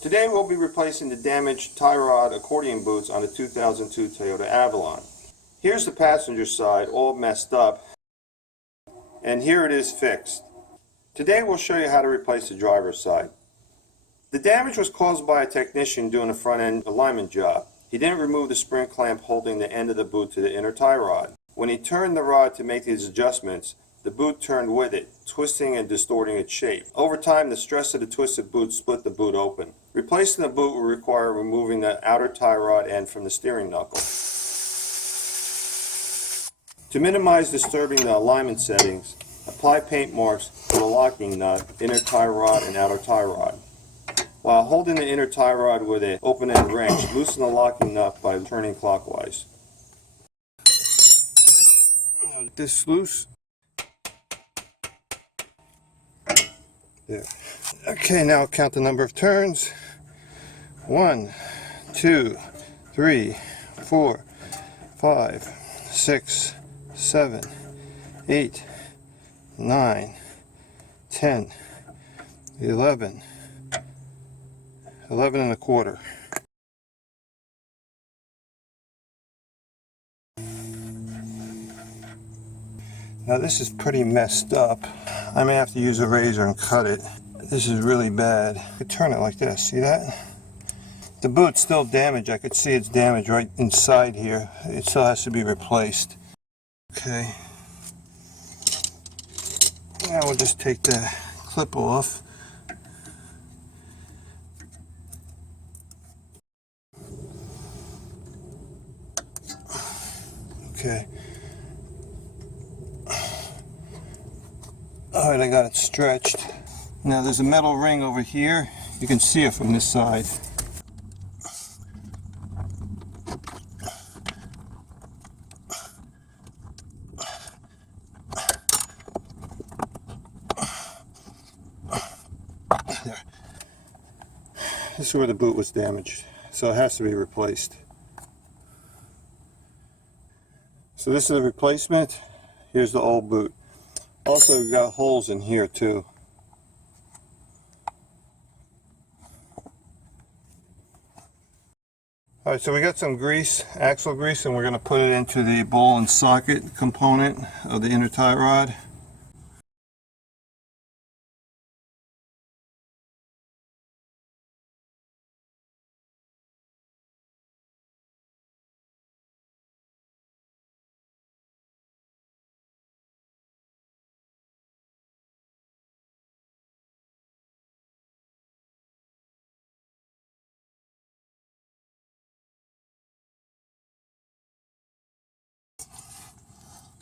Today we'll be replacing the damaged tie rod accordion boots on the 2002 Toyota Avalon. Here's the passenger side all messed up, and here it is fixed. Today we'll show you how to replace the driver's side. The damage was caused by a technician doing a front end alignment job. He didn't remove the spring clamp holding the end of the boot to the inner tie rod. When he turned the rod to make these adjustments, the boot turned with it, twisting and distorting its shape. Over time, the stress of the twisted boot split the boot open. Replacing the boot will require removing the outer tie rod end from the steering knuckle. To minimize disturbing the alignment settings, apply paint marks to the locking nut, inner tie rod, and outer tie rod. While holding the inner tie rod with an open-end wrench, loosen the locking nut by turning clockwise. Get this loose. There. Okay, now count the number of turns. 1, 2, 3, 4, 5, 6, 7, 8, 9, 10, 11, 11 and a quarter. Now this is pretty messed up. I may have to use a razor and cut it. This is really bad. I could turn it like this, see that? The boot's still damaged. I could see it's damaged right inside here. It still has to be replaced. Okay. Now we'll just take the clip off. Okay. Alright, I got it stretched. Now there's a metal ring over here. You can see it from this side. There. This is where the boot was damaged, so it has to be replaced. So this is the replacement. Here's the old boot. Also, we've got holes in here too. Alright, so we got some grease, axle grease, and we're going to put it into the ball and socket component of the inner tie rod.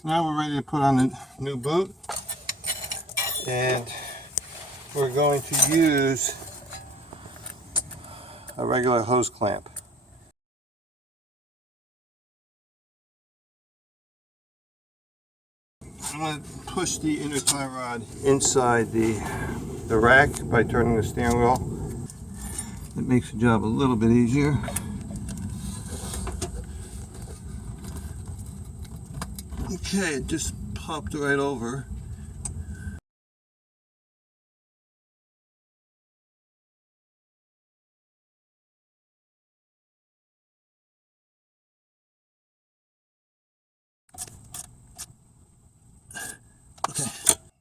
Now we're ready to put on the new boot, and we're going to use a regular hose clamp. I'm going to push the inner tie rod inside the rack by turning the steering wheel. It makes the job a little bit easier. Okay, it just popped right over. Okay,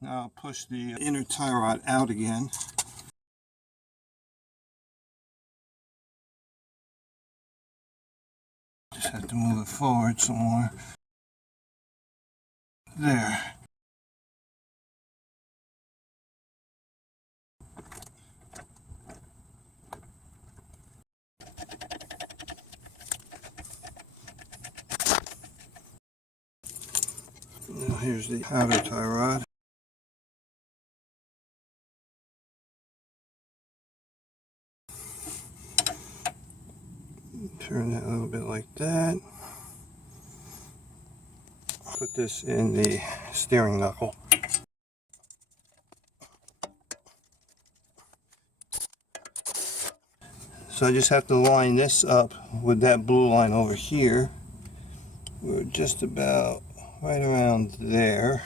now I'll push the inner tie rod out again. Just have to move it forward some more. There. Now here's the outer tie rod. Turn that a little bit like that. Put this in the steering knuckle. So I just have to line this up with that blue line over here. We're just about right around there.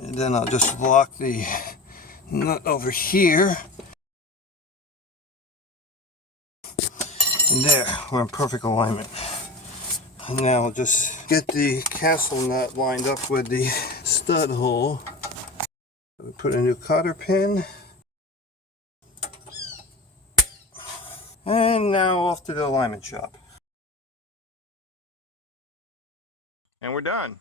And then I'll just lock the nut over here. And there, we're in perfect alignment. Now I'll just get the castle nut lined up with the stud hole. We put a new cotter pin. And now off to the alignment shop. And we're done.